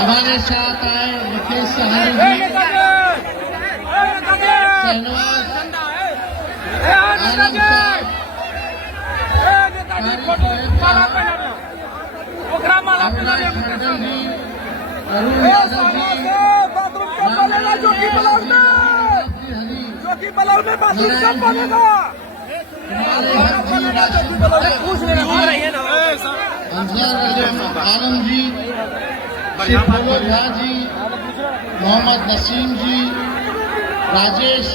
हमारे साथ आए मुकेश सहानी जी, शहनवाज आलम साहब, अविनाश मंडल जी, अरुण यादव जी, आलम जी, शिवभोलो झा जी, मोहम्मद नसीम जी, राजेश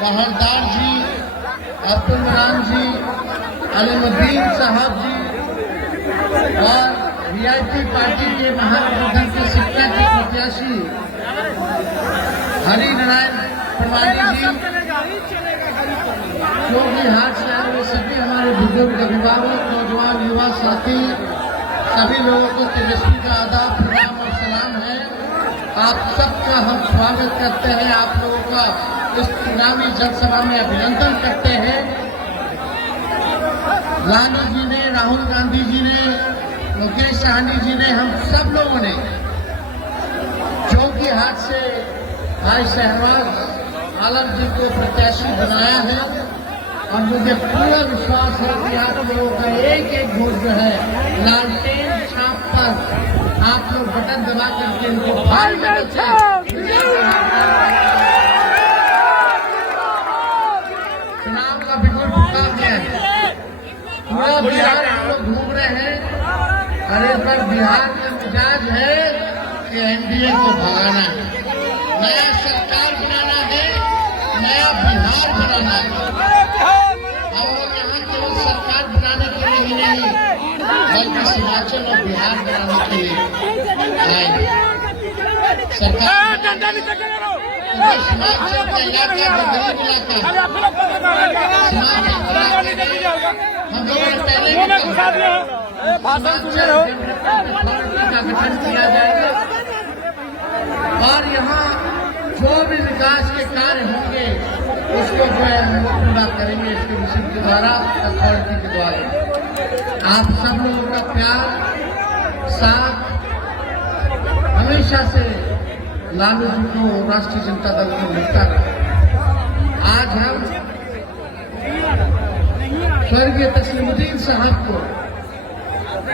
बहरदार जी, अब्दुल मनान जी, अलीमुद्दीन साहब जी और वीआईपी पार्टी के महागठबंधन के शिक्षा के प्रत्याशी हरि नारायण परवानी जी, जो कि हाथ से आए हुए सभी हमारे बुजुर्ग अभिभावक, नौजवान, युवा साथी, सभी लोगों को तेजस्वी का आदाब, प्रणाम और सलाम है। आप सबका हम स्वागत करते हैं, आप लोगों का इस चुनावी जनसभा में अभिनंदन करते हैं। लालू जी ने, राहुल गांधी जी ने, मुकेश सहनी जी ने, हम सब लोगों ने जो कि हाथ से भाई शहनवाज आलम जी को प्रत्याशी बनाया है और मुझे पूरा विश्वास है कि आप लोगों का एक एक वोट जो है लालटेन छाप पर आप लोग बटन दबा करके इनको भारी मदद से चुनाव का बिल्कुल मुकाम है। पूरा बिहार हम लोग घूम रहे हैं और इस बार बिहार का मिजाज है कि एनडीए को भगाना है, नया सरकार बनाना है, नया बिहार बनाना है। और यहाँ केवल सरकार बनाने के लिए ही नहीं बल्कि हिमाचल और बिहार बनाने के लिए आएंगे। सरकार हिमाचल का इलाका गरीब इलाका, हम लोगों ने पहले का गठन किया जाएगा और यहाँ जो भी विकास के कार्य होंगे उसको जो है हम लोग पूरा करेंगे इसके मिशन के द्वारा, अथॉरिटी के द्वारा। आप सब लोगों का प्यार साथ हमेशा से लालू जी को, राष्ट्रीय जनता दल को मिलता रहा। आज हम स्वर्गीय तस्लीमुद्दीन साहब को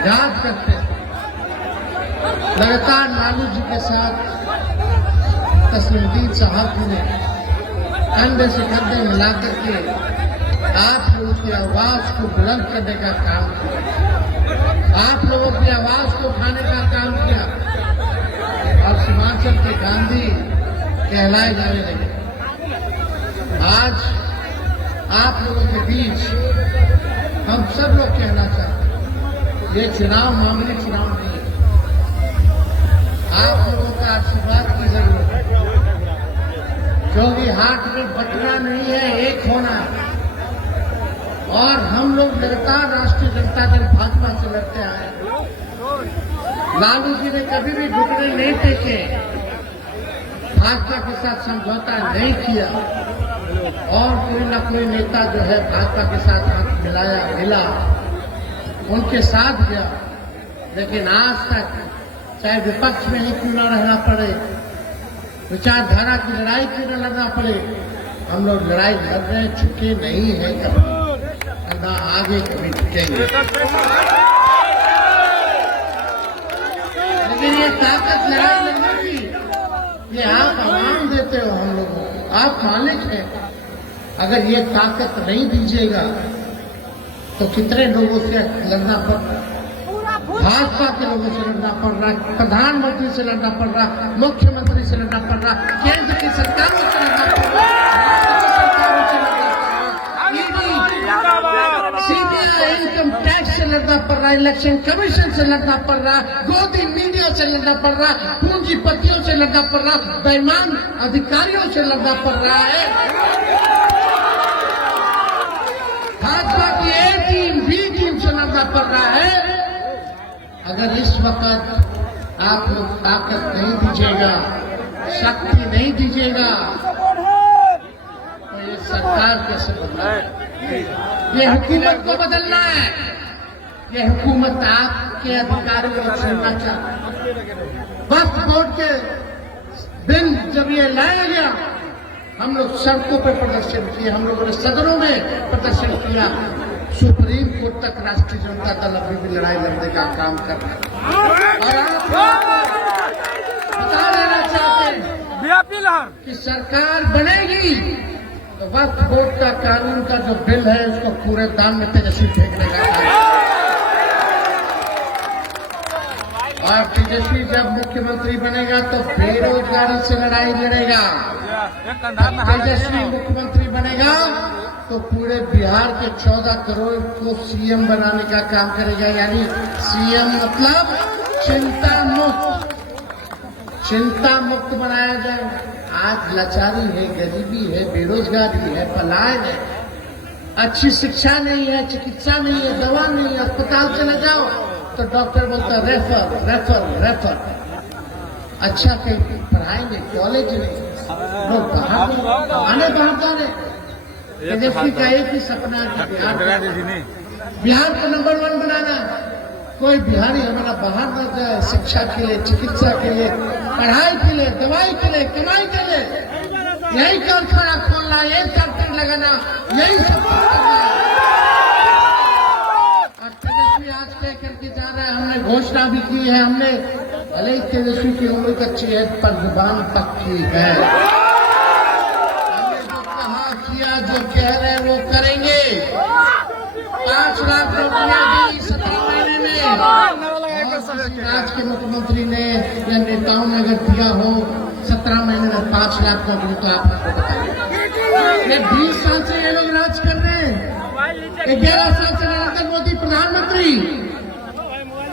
याद करते हैं। लगातार लालू जी के साथ तस्लीमुद्दीन साहब जी ने कंधे से कंधे मिलाकर के आप लोगों की आवाज को बुलंद करने का काम किया, आप लोगों की आवाज को उठाने का काम किया और हिमाचल के गांधी कहलाए जाने लगे। आज आप लोगों के बीच हम सब लोग कहना चाहते हैं, ये चुनाव मामूली चुनाव नहीं है, आप लोगों का आशीर्वाद की जरूरत है, क्योंकि हाथ में बटना नहीं है, एक होना है। और हम लोग लगातार राष्ट्रीय जनता दल भाजपा से लड़ते आए हैं। लालू जी ने कभी भी घुटने नहीं टेके, भाजपा के साथ समझौता नहीं किया और कोई न कोई नेता जो है भाजपा के साथ हाथ मिला, उनके साथ गया। लेकिन आज तक चाहे विपक्ष में ही क्यों न रहना पड़े, विचारधारा की लड़ाई क्यों न लड़ना पड़े, हम लोग लड़ाई लड़ रहे, चुके नहीं है कभी, ना आगे कभी झुकेंगे। लेकिन ये ताकत लड़ाई लड़ने की ये आप आवाम देते हो हम लोगों को, आप मालिक हैं। अगर ये ताकत नहीं दीजिएगा तो कितने लोगों से लड़ना पड़ रहा है, भाजपा के लोगों से लड़ना पड़ रहा है, प्रधानमंत्री से लड़ना पड़ रहा है, मुख्यमंत्री से लड़ना पड़ रहा है, केंद्र की सरकारों से लड़ना पड़ रहा है, सीबीआई, इनकम टैक्स से लड़ना पड़ रहा है, इलेक्शन कमीशन से लड़ना पड़ रहा है, गोदी मीडिया से लड़ना पड़ रहा है, पूंजीपतियों से लड़ना पड़ रहा है, बेईमान अधिकारियों से लड़ना पड़ रहा है। भाजपा की ए टीम, बी टीम से लड़ना पड़ रहा है। अगर इस वक्त आप लोग ताकत नहीं दीजिएगा, शक्ति नहीं दीजिएगा, तो ये सरकार कैसे बनना है? ये हुकूमत को बदलना है। ये हुकूमत आप के अधिकारियों को छोड़ना चाहिए। वक्फ बोर्ड के बिल जब ये लाया गया, हम लोग सड़कों पर प्रदर्शन किए, हम लोगों ने सदनों में प्रदर्शन किया। सुप्रीम कोर्ट तक राष्ट्रीय जनता दल अभी भी लड़ाई लड़ने का काम कर रहा है। और आप बता देना चाहते हैं कि सरकार बनेगी तो वक्फ बोर्ड का कानून का जो बिल है उसको पूरे दाम में तेजस्वी फेंकने का काम। और तेजस्वी जब मुख्यमंत्री बनेगा तो बेरोजगारी से लड़ाई लड़ेगा। तेजस्वी मुख्यमंत्री बनेगा तो पूरे बिहार के 14 करोड़ को सीएम बनाने का काम करेगा। यानी सीएम मतलब चिंता मुक्त बनाया जाए। आज लाचारी है, गरीबी है, बेरोजगारी है, पलायन है, अच्छी शिक्षा नहीं है, चिकित्सा नहीं है, दवा नहीं है। अस्पताल चले जाओ तो डॉक्टर बोलता है रेफर। अच्छा कहीं पढ़ाई नहीं, कॉलेज नहीं, लोग बाहर भागता है। तेजस्वी का एक ही सपना है बिहार को नंबर 1 बनाना। कोई बिहारी हमारा बाहर न जाए, शिक्षा के लिए, चिकित्सा के लिए, पढ़ाई के लिए, दवाई के लिए, कमाई के लिए। यही कारखाना खोलना, यही फैक्ट्री लगाना, यही सब करना। और तेजस्वी आज तय करके जा रहा है। हमने घोषणा भी की है, हमने भले ही तेजस्वी की उम्र कच्ची है पर जुबान पक्की है। हमने जो कहा किया, जो कह रहे हैं वो करेंगे। 5 लाख रुपया दी 17 महीने में। राज्य के मुख्यमंत्री ने या नेताओं ने अगर दिया हो 17 महीने में 5 लाख नौकरी, तो आप हमको बताइए। ये 20 साल से ये लोग राज कर रहे हैं। 11 साल से नरेंद्र मोदी प्रधानमंत्री।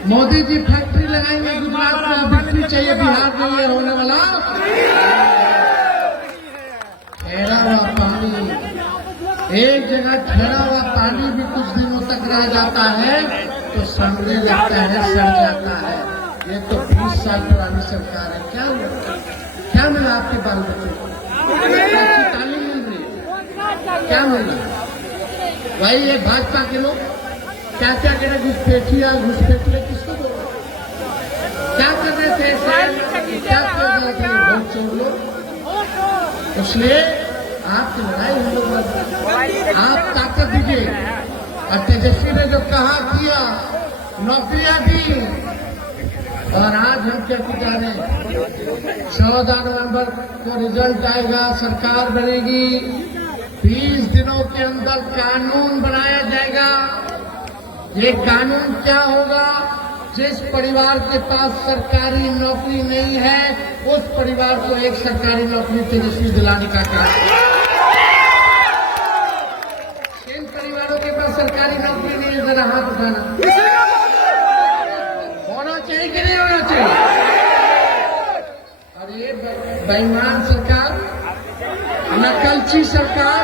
मोदी जी फैक्ट्री लगाएंगे गुजरात में, बिजली चाहिए बिहार में, ये होने वाला ठहरा हुआ पानी, एक जगह ठहरा हुआ पानी भी कुछ दिनों तक रह जाता है तो सड़ने लगता है, सड़ जाता है। ये तो 20 साल पुरानी सरकार है। क्या हुआ? क्या मिला आपके बाल बच्चों को? तालीम मिल रही है? क्या मिला? भाई ये भाजपा के लोग क्या क्या कह रहे? घुसपैठिया किसको बोल रहे? क्या कर रहे थे? क्या कर रहे थे वोट चोर लोग? इसलिए आपकी लड़ाई हम लोग, आप ताकत दीजिए। और तेजस्वी ने जो कहा किया, नौकरियां दी। और आज हम क्या जा रहे हैं? 14 नवंबर को रिजल्ट आएगा, सरकार बनेगी। 20 दिनों के अंदर कानून बनाया जाएगा। ये कानून क्या होगा? जिस परिवार के पास सरकारी नौकरी नहीं है उस परिवार को एक सरकारी नौकरी तेजस्वी दिलाने का काम। किन परिवारों के पास सरकारी नौकरी नहीं है? जरा हाथ उठाना। होना चाहिए कि नहीं होना चाहिए? और ये बेईमान सरकार, नकलची सरकार।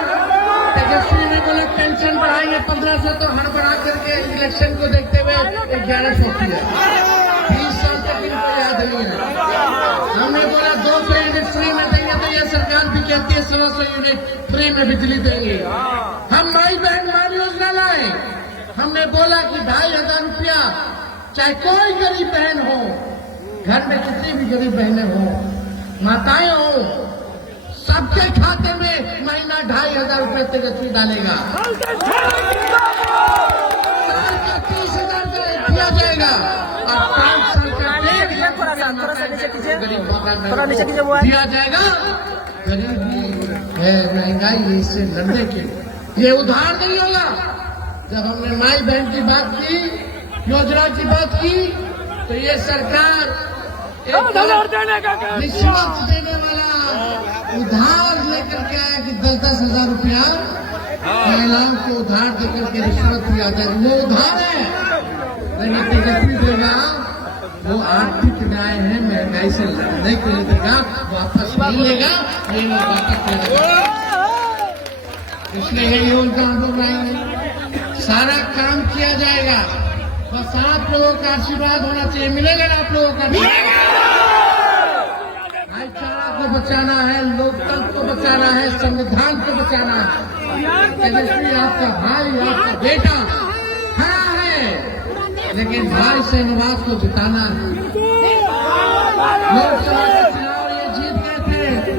तेजस्वी ने बोला पेंशन बढ़ाएंगे 1500, तो हड़बड़ा करके इलेक्शन को देखते हुए 1100 किया। 20 साल तक इनको याद नहीं है। हमने बोला 200 यूनिट फ्री में देंगे, तो ये सरकार भी कहती है 100 यूनिट फ्री में बिजली देंगे। हम माई बहन मान योजना लाए। हमने बोला कि 2500 रुपया, चाहे कोई गरीब बहन हो, घर में कितनी भी गरीब बहनें हो, माताएं हो, सबके खाते में महीना 2500 रुपये तेजस्वी डालेगा। साल का 30,000 दिया जाएगा और 5 साल का 1,000 दिया जाएगा। गरीबी है, महंगाई, इससे लड़ने के लिए ये उधार नहीं होगा। जब हमने माई बहन की बात की, योजना की बात की, तो ये सरकार रिश्वत देने वाला उधार लेकर के आया कि 10,000 रुपया महिलाओं को उधार देकर के रिश्वत दिया जाए। वो उधार है, लेकिन तेजस्वी देगा वो आर्थिक न्याय है, महंगाई से लड़ने के लिए देगा, वापस नहीं लेगा, ये वापस लेगा। इसलिए ये योजना हम लोग लाएंगे, सारा काम किया जाएगा। बस आप लोगों का आशीर्वाद होना चाहिए। मिलेगा ना आप लोगों का? भाईचारा को बचाना है, लोकतंत्र को बचाना है, संविधान को बचाना है। तेजस्वी आपका भाई, आपका बेटा खड़ा है, लेकिन भाई श्रीनिवास को जिताना है। लोकसभा का चुनाव ये जीत गए थे,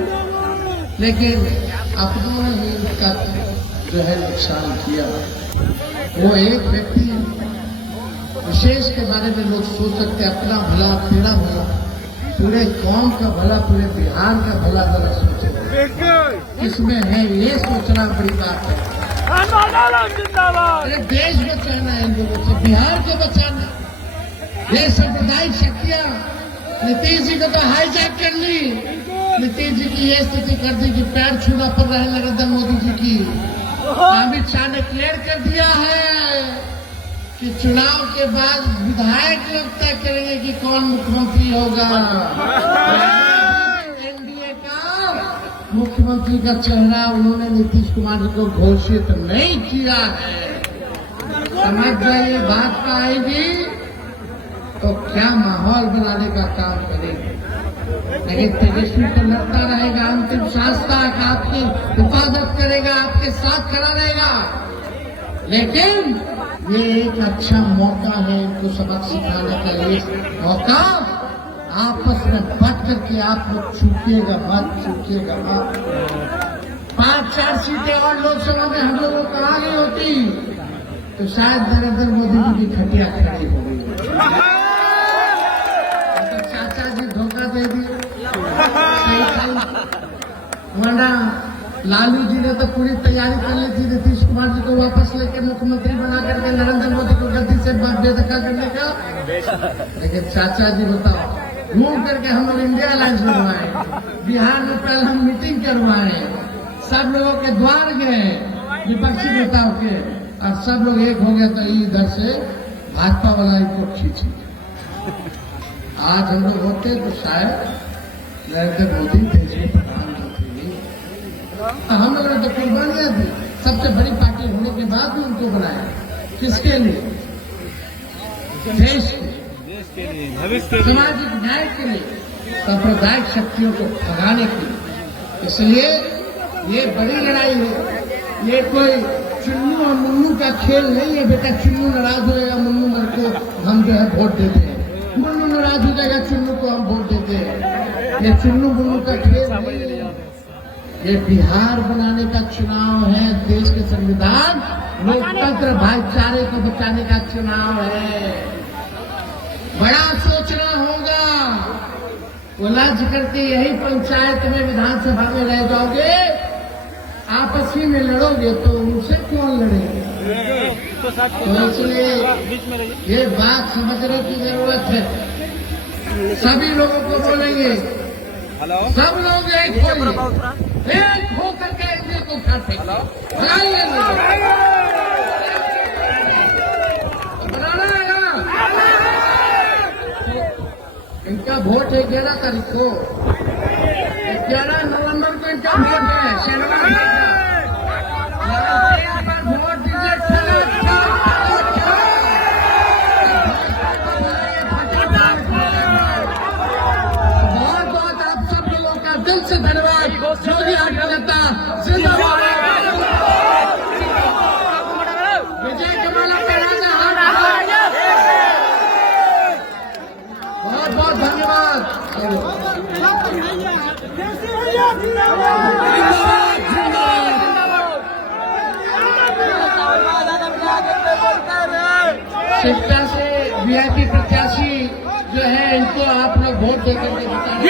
लेकिन अपनों ने ही इनका जो है नुकसान किया। वो एक व्यक्ति विशेष के बारे में लोग सोच सकते हैं, अपना भला तेरा भला, पूरे कौम का भला, पूरे बिहार का भला जरा सोचे किसमें है, ये सोचना बड़ी बात है। अरे देश बचाना है इन लोगों से, बिहार को बचाना। ये सांप्रदायिक शक्तियां नीतीश जी को तो हाईजैक कर ली, नीतीश जी की ये स्थिति कर दी कि पैर छूना पड़ रहा है नरेंद्र मोदी जी की। अमित शाह ने क्लियर कर दिया है कि चुनाव के बाद विधायक लोग तय करेंगे कि कौन मुख्यमंत्री होगा। एनडीए का मुख्यमंत्री का चेहरा उन्होंने नीतीश कुमार जी को घोषित नहीं किया है। समझ जाइए, भाजपा आएगी तो क्या माहौल बनाने का काम करेगी। लेकिन तेजस्वी तो लड़ता रहेगा, अंतिम सांस तक आपकी हिफाजत करेगा, आपके साथ खड़ा रहेगा। लेकिन ये एक अच्छा मौका है इनको सबक सिखाने का। ये मौका आपस में बट करके आप लोग छूटिएगा मत। 5-4 सीटें और लोकसभा में हम लोगों को आ गई होती तो शायद नरेंद्र मोदी जी की खटिया खड़ी हो गई। तो चाचा जी धोखा दे दिए, वरना लालू जी ने तो पूरी तैयारी कर ली थी नीतीश कुमार जी को वापस लेकर मुख्यमंत्री बना करके नरेंद्र मोदी को गद्दी से बेदखल करने का। लेकिन चाचा जी बताओ, घूम करके हम लोग इंडिया अलायंस बनवाए, बिहार में पहले हम मीटिंग करवाए, सब लोगों के द्वार गए विपक्षी नेताओं के, और सब लोग एक हो गया तो इधर से भाजपा वाला इनको खींची। आज हम लोग होते तो शायद नरेंद्र मोदी देश के प्रधानमंत्री। हम लोगों ने तो कुर्बानियां दी, सबसे बड़ी पार्टी होने के बाद भी उनको बनाया। किसके लिए? देश के लिए, सामाजिक न्याय के लिए, सांप्रदायिक शक्तियों को भगाने के लिए। इसलिए ये बड़ी लड़ाई है, ये कोई चुन्नू और मुन्नू का खेल नहीं है। बेटा चुन्नू नाराज होएगा, मुन्नू मर को हम जो है वोट देते हैं, मुन्नू नाराज हो जाएगा, चुन्नू को हम वोट देते हैं। ये चुन्नू मुन्नू का खेल नहीं है, ये बिहार बनाने का चुनाव है। देश के संविधान, लोकतंत्र, भाईचारे को बचाने का चुनाव है। बड़ा सोचना होगा। उलझ करके यही पंचायत में, विधानसभा में रह जाओगे, आपस ही में लड़ोगे तो उनसे कौन लड़ेगा। तो इसलिए ये बात समझने की जरूरत है। सभी लोगों को बोलेंगे, सब लोग एक हो करके इंडिया को उठाते बनाना है ना। इनका वोट है 11 तारीख को, 11 नवंबर को इनका वोट है, शनिवार वोट दीजिए। बहुत बहुत आप सब लोगों का दिल से धन्यवाद। योगी आदित्यनाथ जिंदाबाद, विजय कमाला का राजा हाथ। बहुत बहुत धन्यवाद। शिक्षा से वीआईपी प्रत्याशी जो है, इनको आप लोग वोट देकर के बताएं।